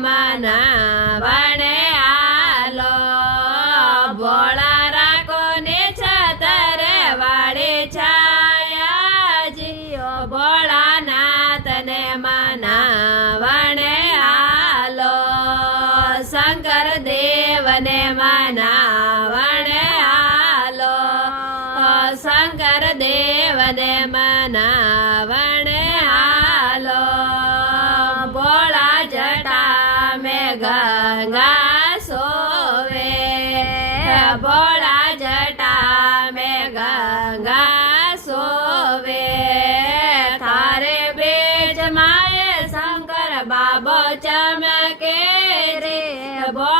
માના વણે આલો ભોળા રાખો ને છતર વાળે છાયાજી ભોળાનાથને માના વણે આલો શંકર દેવને માના વણે આલો શંકર દેવને માના વણે આલો ભોળા જટા મેં ગંગા સોવે ભોળા જટા મેં ગંગા સોવે તારે બેજ માએ શંકર બાબો ચમકે રે ભોળા